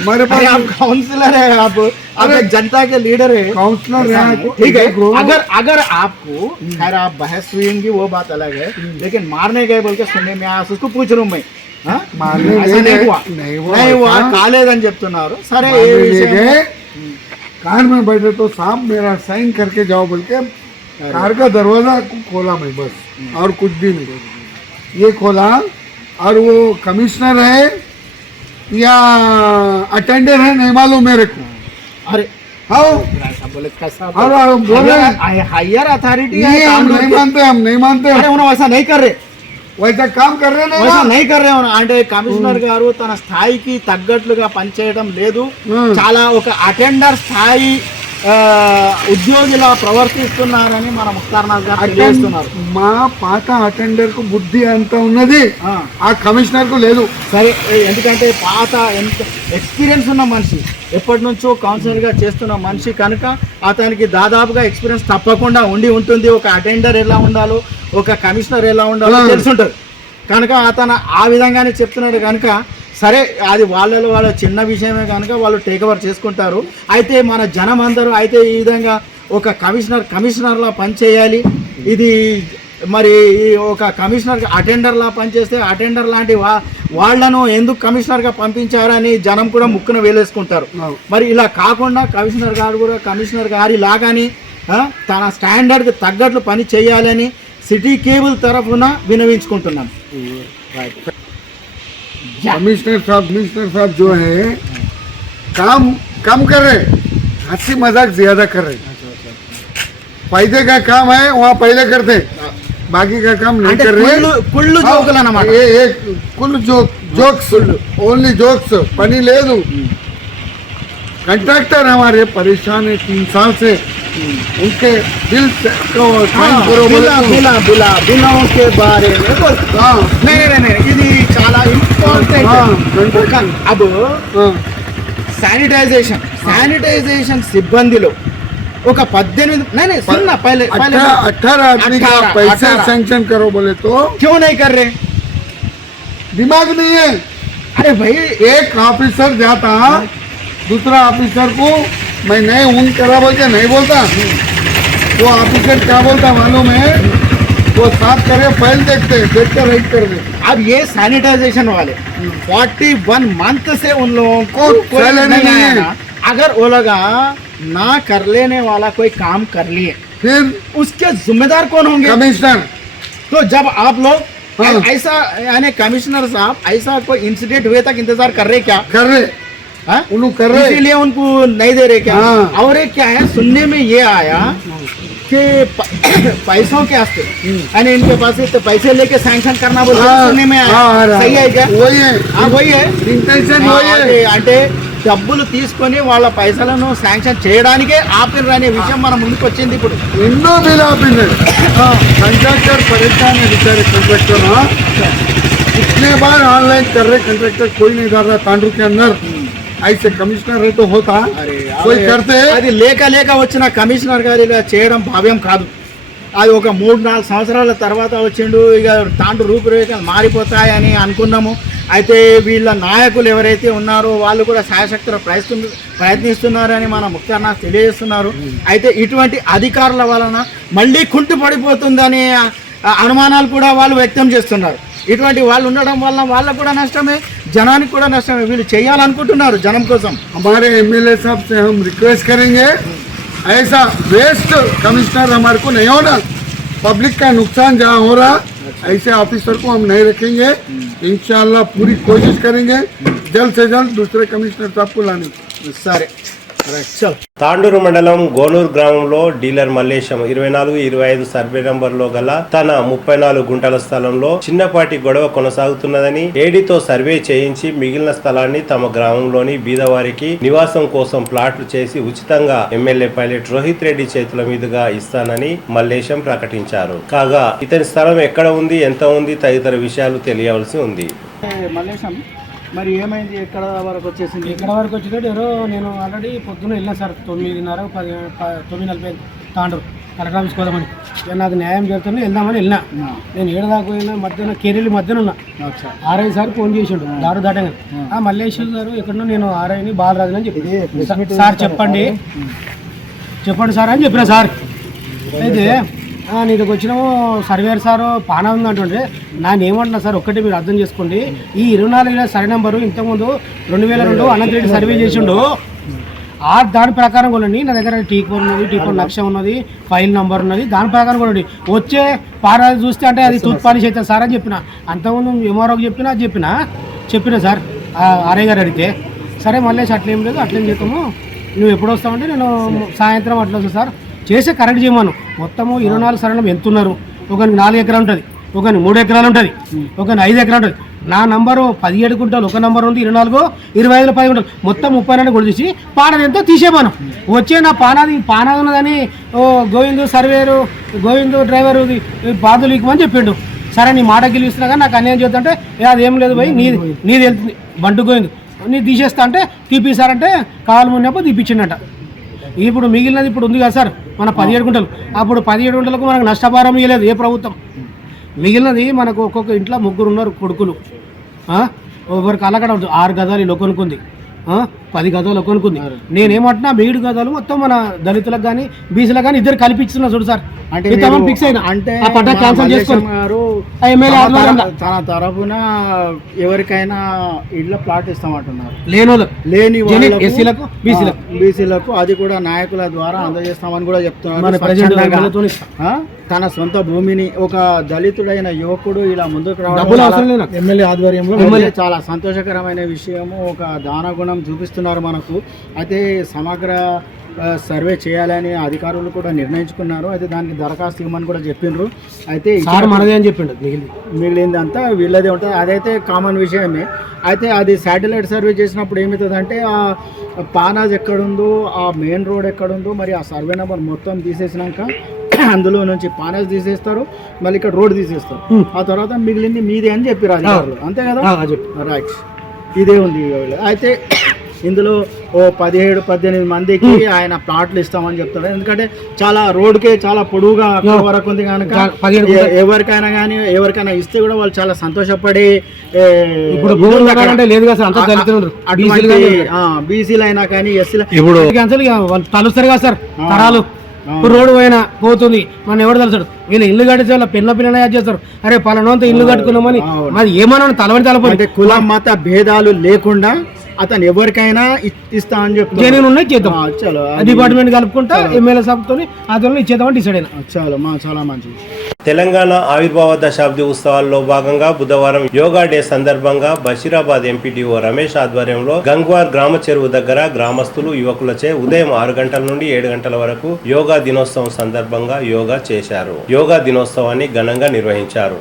हमारे पास आप काउंसलर है, आप एक जनता के लीडर है, काउंसलर है. ठीक है. अगर आपको खैर आप बहस हुई वो बात अलग है, लेकिन मारने गए बोल के सुनने में आया. उसको पूछ रहा हूँ मैं. नहीं हुआ కాలేదని చెప్తున్నారు. సరే, कार में बैठे तो साहब मेरा साइन करके जाओ बोल के कार का दरवाजा खोला मैं, बस और कुछ भी नहीं. ये खोला और वो कमिश्नर है या अटेंडर है नहीं मालूम मेरे को. अरे हाँ बोले कैसा? बोले हायर अथॉरिटी है, हम नहीं मानते. अरे उन्होंने वैसा नहीं कर रहे, वैसा काम कर रहे वैसा नहीं कर रहे. అంటే కమిషనర్ గారు తన స్థాయికి తగ్గట్లుగా పనిచేయడం లేదు. చాలా ఒక అటెండర్ స్థాయి ఉద్యోగిలా ప్రవర్తిస్తున్నారని మన ముఖ్తార్నాథ్ గారు తెలియజేస్తున్నారు. మా పాత అటెండర్ కు బుద్ధి అంత ఉన్నది, ఆ కమిషనర్ కు లేదు. సరే, ఎందుకంటే పాత ఎక్స్పీరియన్స్ ఉన్న మనిషి, ఎప్పటి నుంచో కౌన్సిలర్ గా చేస్తున్న మనిషి కనుక అతనికి దాదాపుగా ఎక్స్పీరియన్స్ తప్పకుండా ఉంటుంది. ఒక అటెండర్ ఎలా ఉండాలో, ఒక కమిషనర్ ఎలా ఉండాలో తెలుసుంటారు కనుక అతను ఆ విధంగానే చెప్తున్నాడు కనుక సరే, అది వాళ్ళ చిన్న విషయమే కనుక వాళ్ళు టేక్ ఓవర్ చేసుకుంటారు. అయితే మన జనం అందరూ అయితే ఈ విధంగా ఒక కమిషనర్లా పనిచేయాలి. ఇది మరి ఒక కమిషనర్ అటెండర్లా పనిచేస్తే అటెండర్ లాంటి వాళ్లను ఎందుకు కమిషనర్గా పంపించారని జనం కూడా ముక్కున వేలేసుకుంటారు. మరి ఇలా కాకుండా కమిషనర్ గారి లాగాని తన స్టాండర్డ్కి తగ్గట్లు పని చేయాలని సిటీ కేబుల్ తరఫున వినవించుకుంటున్నాం. कमिश्नर साहब जो है काम कम कर रहे, हंसी मजाक ज्यादा कर रहे. फायदे का काम है वहाँ पहले करते, बाकी का काम नहीं कर रहे. कुल्लू जोकल अన్నమాట. ये कुल जोक्स, ओनली जोक्स. पनी ले दो. कंट्रैक्टर हमारे परेशान है 3 साल से. उनके बिल को बिलों के बारे में नहीं ఇది చాలా ఇంపార్టెంట్. अब శానిటైజేషన్ సిబ్బందిలో ఒక 18 सुनना पहले 18 आदमी का पैसे सैंक्शन करो बोले तो क्यों नहीं कर रहे? दिमाग नहीं है. अरे भाई, एक ऑफिसर जाता दूसरा ऑफिसर को मैं नहीं हूं करा बोल के नहीं बोलता. वो ऑफिसर क्या बोलता मालूम है? वो वो साफ करे फाइल देखते हैं, देख कर राइट कर दे। अब ये सैनिटाइजेशन वाले 41 मंथ से उन लोगों को कोई सैलरी नहीं नहीं आया है। ना। अगर वो लगा ना कर लेने वाला कोई काम कर लिए, फिर उसके जिम्मेदार कौन होंगे? कमिश्नर। तो जब आप लोग हाँ। ऐसा यानी कमिश्नर साहब ऐसा कोई इंसिडेंट हुए तक इंतजार कर रहे क्या? कर रहे, हाँ? उन लोग कर रहे। इसीलिए उनको नहीं दे रहे क्या? हाँ। और एक क्या है, सुनने में ये आया कि पैसों के वास्ते यानी इनके पास से तो पैसे लेके सैंक्शन करना बोल हाँ। सुनने में आया। हाँ, हाँ, सही है क्या? वही है, हाँ, वही है ఇంటెన్షన్ वही है। అంటే డబ్బులు తీసుకొని వాళ్ళ పైసలను శాంక్షన్ చేయడానికే ఆపిరనే విషయం మన ముందుకు వచ్చింది ఇప్పుడు. ఎన్నో బిల్ ఆపిందండి कंट्रैक्टर परेशान है बेचारे कंट्रैक्टर। हाँ कितने बार ऑनलाइन कर रहे कंट्रैक्टर, कोई नहीं कर रहा तांडू के अंदर। ऐसे कमिश्नर है तो होता कोई करते। అది లేక లేక వచ్చిన కమిషనర్ గారు ఇలా చేయడం భావ్యం కాదు. అది ఒక 3-4 సంవత్సరాల తర్వాత వచ్చిండు, ఇక తాండ్రు రూపురేఖలు మారిపోతాయని అనుకున్నాము. అయితే వీళ్ళ నాయకులు ఎవరైతే ఉన్నారో వాళ్ళు కూడా శాయశక్తులు ప్రయత్నిస్తున్నారని మన ముఖ్యంగా తెలియజేస్తున్నారు. అయితే ఇటువంటి అధికారుల వలన మళ్ళీ కుంటు పడిపోతుందనే అనుమానాలు కూడా వాళ్ళు వ్యక్తం చేస్తున్నారు. ఇటువంటి వాళ్ళు ఉండడం వల్ల వాళ్ళకు కూడా నష్టమే, జనానికి కూడా నష్టమే. వీళ్ళు చేయాలనుకుంటున్నారు జనం కోసం. हमारे एमएलए साहब से हम रिक्वेस्ट करेंगे ऐसा वेस्ट कमिश्नर हमारे को नहीं होना। पब्लिक का नुकसान जहाँ हो रहा ऐसे ऑफिसर को हम नहीं रखेंगे। इंशाल्लाह पूरी कोशिश करेंगे जल्द से जल्द दूसरे कमिश्नर साहब को लाने की। సరే చల్. తాండూరు మండలం గోనూరు గ్రామంలో డీలర్ మల్లేశం 24-25 సర్వే నంబర్లో గల తన 34 గుంటల స్థలంలో చిన్నపాటి గొడవ కొనసాగుతున్నదని ఏడీతో సర్వే చేయించి మిగిలిన స్థలాన్ని తమ గ్రామంలోని బీదవారికి నివాసం కోసం ప్లాట్లు చేసి ఉచితంగా ఎమ్మెల్యే పైలట్ రోహిత్ రెడ్డి చేతుల మీదుగా ఇస్తానని మల్లేశం ప్రకటించారు. కాగా ఇతని స్థలం ఎక్కడ ఉంది, ఎంత ఉంది తదితర విషయాలు తెలియవలసి ఉంది. మల్లేశం మరి ఏమైంది, ఎక్కడ వరకు వచ్చేసింది? ఇక్కడ వరకు వచ్చేటట్టు ఎవరో నేను ఆల్రెడీ పొద్దున్న వెళ్ళినా సార్ 9:30 తాండూరు కలెక్టర్ ఆఫీస్కి పోదామని. ఇక నాకు న్యాయం జరుగుతుంది వెళ్దామని వెళ్ళినా. నేను ఏడదాకా పోయినా మధ్యాహ్నం కేరీలు మధ్యాహ్నం ఉన్నా. ఆర్ఐ సార్ ఫోన్ చేసిండు దారు దాటంగా. మల్లేశ్వర్ గారు ఎక్కడో నేను ఆర్ఐని బాలరాజు అని చెప్పి సార్ చెప్పండి సార్ అని చెప్పిన సార్. అయితే నీ దగ్గర వచ్చినాము సర్వేర్ సారు పానా ఉందంటుండే. నేను ఏమంటున్నా సార్ ఒక్కటి మీరు అర్థం చేసుకోండి, ఈ 24 సర్వే నెంబరు ఇంతకుముందు 2002 అనంత రెడ్డి సర్వే చేసిండు. దాని ప్రకారం కొనండి. నా దగ్గర T4 ఉన్నది, T4 లక్ష్యం ఉన్నది, ఫైల్ నెంబర్ ఉన్నది, దాని ప్రకారం కొనండి. వచ్చే పారాది చూస్తే అంటే అది తూత్పాలిష్ అవుతుంది సార్ అని చెప్పిన. అంతకుముందు ఎంఆర్ఓకి చెప్పిన సార్ ఆర్ఐ గారు అడిగితే సరే మళ్ళీ అట్లేం లేదు అట్లేం చేస్తాము, నువ్వు ఎప్పుడు వస్తావంటే నేను సాయంత్రం అట్లా వస్తాను సార్ చేసే కరెక్ట్ చేయమను. మొత్తము 24 సరైన ఎంత ఉన్నారు, ఒకరికి 4 ఎకరాలు ఉంటుంది, ఒకరికి 3 ఎకరాలు ఉంటుంది, ఒకరికి 5 ఎకరాలు ఉంటుంది. నా నంబరు 17 గుంటలు ఒక నంబర్ ఉంది, 24, 25, 10 గుంటలు మొత్తం 32 కూడా తీసి పానది ఎంతో తీసేమాను. వచ్చే నా పానాది ఉన్నదని గోవిందు సర్వేరు గోవిందు డ్రైవరు బాధలు ఇవ్వమని చెప్పిండు. సరే నీ మాట గెలిపిస్తున్నా కానీ నాకు అన్యాయం చేద్దంటే అదేం లేదు పోయి నీది వెళ్తుంది బంటు గోవిందు నీ తీసేస్తా అంటే తీపిస్తారంటే కావాలి మున్నప్పుడు తీపిచ్చిండట. ఇప్పుడు మిగిలినది ఇప్పుడు ఉంది కదా సార్ మన 17 గుంటలు. అప్పుడు 17 గుంటలకు మనకు నష్టభారం ఇవ్వలేదు ఏ ప్రభుత్వం. మిగిలినది మనకు ఒక్కొక్క ఇంట్లో 3 ఉన్నారు కొడుకులు. ఒకరికి అలకడ 6 గదాలు ఇలా కొనుక్కుంది, 10 గదాలు కొనుక్కుంది. నేనేమంటున్నా 7 గదాలు మొత్తం మన దళితులకు కానీ బీసీలకు కానీ ఇద్దరు కల్పించున్నా చూడు సార్. అంటే ఫిక్స్ అయినా అంటే పట్టా క్యాన్సల్ చేసుకుని తన తరఫున ఎవరికైనా ఇళ్ళ ప్లాట్ ఇస్తామంటున్నారు. లేని ఎస్సీలకు బీసీలకు అది కూడా నాయకుల ద్వారా అందజేస్తామని కూడా చెప్తున్నారు. తన సొంత భూమిని ఒక దళితుడైన యువకుడు ఇలా ముందుకు రావడం ఎమ్మెల్యే ఆధ్వర్యంలో చాలా సంతోషకరమైన విషయము. ఒక దానగుణం చూపిస్తున్నారు మనకు. అయితే సమగ్ర సర్వే చేయాలని అధికారులు కూడా నిర్ణయించుకున్నారు. అయితే దానికి దరఖాస్తు ఇవ్వమని కూడా చెప్పిండ్రు. అయితే మనదే అని చెప్పిండు, మిగిలింది అంతా వీళ్ళదే ఉంటుంది. అదైతే కామన్ విషయమే. అయితే అది శాటిలైట్ సర్వే చేసినప్పుడు ఏమవుతుందంటే ఆ పానాజ్ ఎక్కడుందో, ఆ మెయిన్ రోడ్ ఎక్కడుందో, మరి ఆ సర్వే నెంబర్ మొత్తం తీసేసినాక అందులో నుంచి పానాజ్ తీసేస్తారు, మళ్ళీ ఇక్కడ రోడ్ తీసేస్తారు. ఆ తర్వాత మిగిలింది మీదే అని చెప్పారు అధికారులు, అంతే కదా? రైట్, ఇదే ఉంది. అయితే ఇందులో ఓ 17-18 మందికి ఆయన ప్లాట్లు ఇస్తామని చెప్తాడు. ఎందుకంటే చాలా రోడ్కే చాలా పొడవుగా వరకు ఉంది కనుక ఎవరికైనా ఇస్తే కూడా వాళ్ళు చాలా సంతోషపడి బీసీలు అయినా కానీ ఎస్సీలు ఇప్పుడు తలుస్తారు కదా సార్ తరాలు ఇప్పుడు రోడ్డు పోయినా పోతుంది మన ఎవరు తెలుసాడు వీళ్ళు ఇల్లు కట్టించే వాళ్ళ పిల్లలు యాడ్ చేస్తారు అరే పలానంతా ఇల్లు కట్టుకున్నామని మరి ఏమన్నా తలవని తలపడి కుల మత భేదాలు లేకుండా అతను ఎవరికైనా ఇస్తా అని చెప్తాను. జైన్ ఉన్నాయి చేద్దాం, డిపార్ట్మెంట్ కలుపుకుంటా ఎమ్మెల్యే సభతో ఆధ్వర్యంలో ఇచ్చేద్దామని డిసైడ్ అయినా. చాలా మంచిది. తెలంగాణ ఆవిర్భావ దశాబ్ది ఉత్సవాల్లో భాగంగా బుధవారం యోగా డే సందర్భంగా బషీరాబాద్ ఎంపీడీఓ రమేష్ ఆధ్వర్యంలో గంగ్వార్ గ్రామ చెరువు దగ్గర గ్రామస్తులు యువకులచే ఉదయం 6 గంటల నుండి 7 గంటల వరకు యోగా దినోత్సవం సందర్భంగా యోగా చేశారు. యోగా దినోత్సవాన్ని ఘనంగా నిర్వహించారు.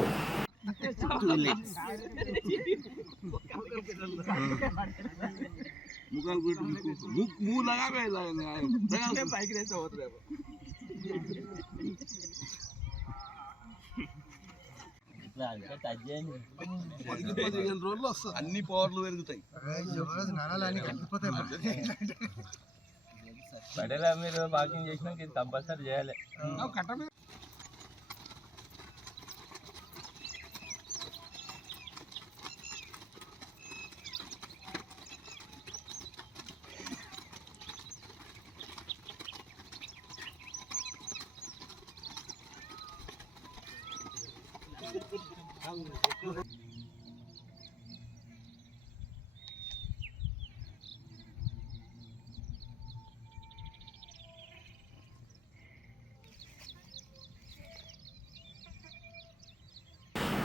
అన్ని పవర్లు పెరుగుతాయి. మీరు వాకింగ్ చేసినాక ఇది కంపల్సరీ చేయాలి.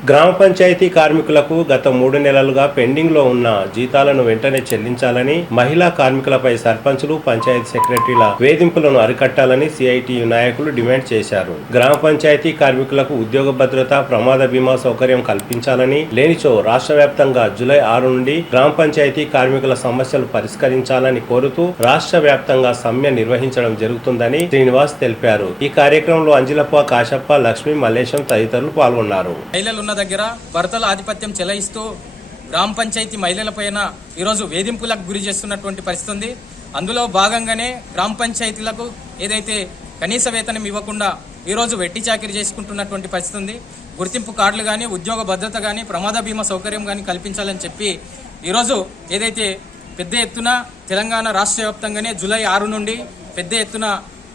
గ్రామ పంచాయతీ కార్మికులకు గత 3 నెలలుగా పెండింగ్ లో ఉన్న జీతాలను వెంటనే చెల్లించాలని, మహిళా కార్మికులపై సర్పంచులు, పంచాయతీ సెక్రటరీల వేధింపులను అరికట్టాలని సిఐటియు నాయకులు డిమాండ్ చేశారు. గ్రామ పంచాయతీ కార్మికులకు ఉద్యోగ భద్రత, ప్రమాద బీమా సౌకర్యం కల్పించాలని, లేనిచో రాష్ట్ర వ్యాప్తంగా జూలై 6 నుండి గ్రామ పంచాయతీ కార్మికుల సమస్యలు పరిష్కరించాలని కోరుతూ రాష్ట్ర వ్యాప్తంగా సమ్మె నిర్వహించడం జరుగుతుందని శ్రీనివాస్ తెలిపారు. ఈ కార్యక్రమంలో అంజిలప్ప, కాశప్ప, లక్ష్మి, మల్లేశం తదితరులు పాల్గొన్నారు. దగ్గర భర్తల ఆధిపత్యం చెలాయిస్తూ గ్రామ పంచాయతీ మహిళలపైన ఈరోజు వేధింపులకు గురి చేస్తున్నటువంటి పరిస్థితి ఉంది. అందులో భాగంగానే గ్రామ పంచాయతీలకు ఏదైతే కనీస వేతనం ఇవ్వకుండా ఈరోజు వెట్టి చాకిరీ చేసుకుంటున్నటువంటి పరిస్థితి ఉంది. గుర్తింపు కార్డులు కానీ, ఉద్యోగ భద్రత కానీ, ప్రమాద బీమా సౌకర్యం కానీ కల్పించాలని చెప్పి ఈరోజు ఏదైతే పెద్ద ఎత్తున తెలంగాణ రాష్ట్ర వ్యాప్తంగానే జూలై 6 నుండి పెద్ద ఎత్తున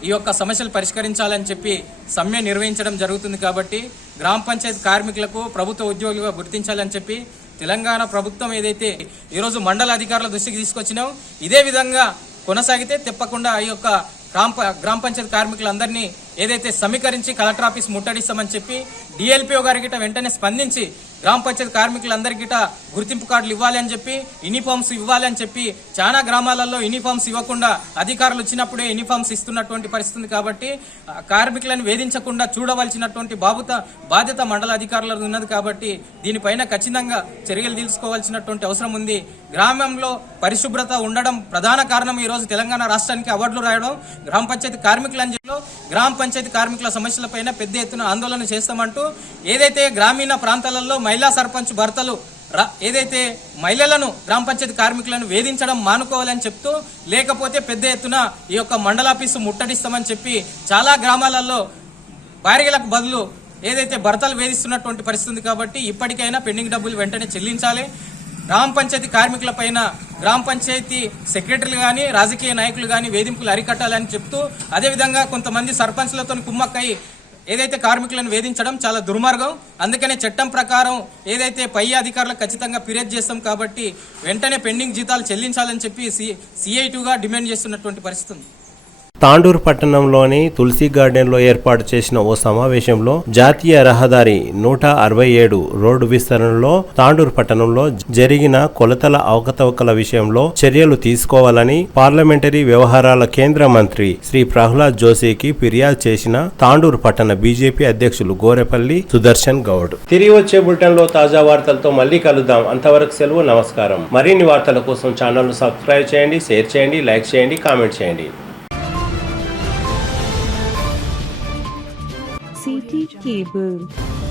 ఈ యొక్క సమస్యలు పరిష్కరించాలని చెప్పి సమ్మె నిర్వహించడం జరుగుతుంది. కాబట్టి గ్రామ పంచాయతీ కార్మికులకు ప్రభుత్వ ఉద్యోగులుగా గుర్తించాలని చెప్పి తెలంగాణ ప్రభుత్వం ఏదైతే ఈరోజు మండల అధికారుల దృష్టికి తీసుకొచ్చినాం, ఇదే విధంగా కొనసాగితే తప్పకుండా ఈ యొక్క గ్రామ పంచాయతీ కార్మికులందరినీ ఏదైతే సమీకరించి కలెక్టర్ ఆఫీస్ ముట్టడిస్తామని చెప్పి డిఎల్పిఓ గారి గిట వెంటనే స్పందించి గ్రామ పంచాయతీ కార్మికులందరికీ గుర్తింపు కార్డులు ఇవ్వాలి అని చెప్పి, యూనిఫామ్స్ ఇవ్వాలి అని చెప్పి, చాలా గ్రామాలలో యూనిఫామ్స్ ఇవ్వకుండా అధికారులు వచ్చినప్పుడే యూనిఫామ్స్ ఇస్తున్నటువంటి పరిస్థితి. కాబట్టి కార్మికులను వేధించకుండా చూడవలసినటువంటి బాధ్యత మండల అధికారులకు ఉన్నది. కాబట్టి దీనిపైన ఖచ్చితంగా చర్యలు తీసుకోవాల్సినటువంటి అవసరం ఉంది. గ్రామంలో పరిశుభ్రత ఉండడం ప్రధాన కారణం ఈ రోజు తెలంగాణ రాష్ట్రానికి అవార్డులు రాయడం. గ్రామ పంచాయతీ కార్మికులని గ్రామ పంచాయతీ కార్మికుల సమస్యలపైన పెద్ద ఎత్తున ఆందోళన చేస్తామంటూ ఏదైతే గ్రామీణ ప్రాంతాలలో మహిళా సర్పంచ్ భర్తలు ఏదైతే మహిళలను గ్రామ పంచాయతీ కార్మికులను వేధించడం మానుకోవాలని చెప్తూ, లేకపోతే పెద్ద ఎత్తున ఈ యొక్క మండలాఫీసు ముట్టడిస్తామని చెప్పి చాలా గ్రామాలలో భార్యలకు బదులు ఏదైతే భర్తలు వేధిస్తున్నటువంటి పరిస్థితి. కాబట్టి ఇప్పటికైనా పెండింగ్ డబ్బులు వెంటనే చెల్లించాలి. గ్రామ పంచాయతీ కార్మికుల పైన గ్రామ పంచాయతీ సెక్రటరీలు కానీ, రాజకీయ నాయకులు కానీ వేధింపులు అరికట్టాలని చెప్తూ, అదేవిధంగా కొంతమంది సర్పంచ్లతో కుమ్మక్కై ఏదైతే కార్మికులను వేధించడం చాలా దుర్మార్గం. అందుకనే చట్టం ప్రకారం ఏదైతే పై అధికారులకు ఖచ్చితంగా ఫిర్యాదు చేస్తాం. కాబట్టి వెంటనే పెండింగ్ జీతాలు చెల్లించాలని చెప్పి సిఐటిగా డిమాండ్ చేస్తున్నటువంటి పరిస్థితి ఉంది. తాండూరు పట్టణంలోని తులసి గార్డెన్లో ఏర్పాటు చేసిన ఓ సమావేశంలో జాతీయ రహదారి 167 రోడ్డు విస్తరణలో తాండూరు పట్టణంలో జరిగిన కొలతల అవకతవకల విషయంలో చర్యలు తీసుకోవాలని పార్లమెంటరీ వ్యవహారాల కేంద్ర మంత్రి శ్రీ ప్రహ్లాద్ జోషికి ఫిర్యాదు చేసిన తాండూరు పట్టణ బీజేపీ అధ్యక్షులు గోరెపల్లి సుదర్శన్ గౌడ్. తిరిగి వచ్చే బులెటిన్ లో తాజా వార్తలతో మళ్ళీ కలుద్దాం. అంతవరకు సెలవు, నమస్కారం. మరిన్ని వార్తల కోసం ఛానల్ సబ్స్క్రైబ్ చేయండి, షేర్ చేయండి, లైక్ చేయండి, కామెంట్ చేయండి. City Cable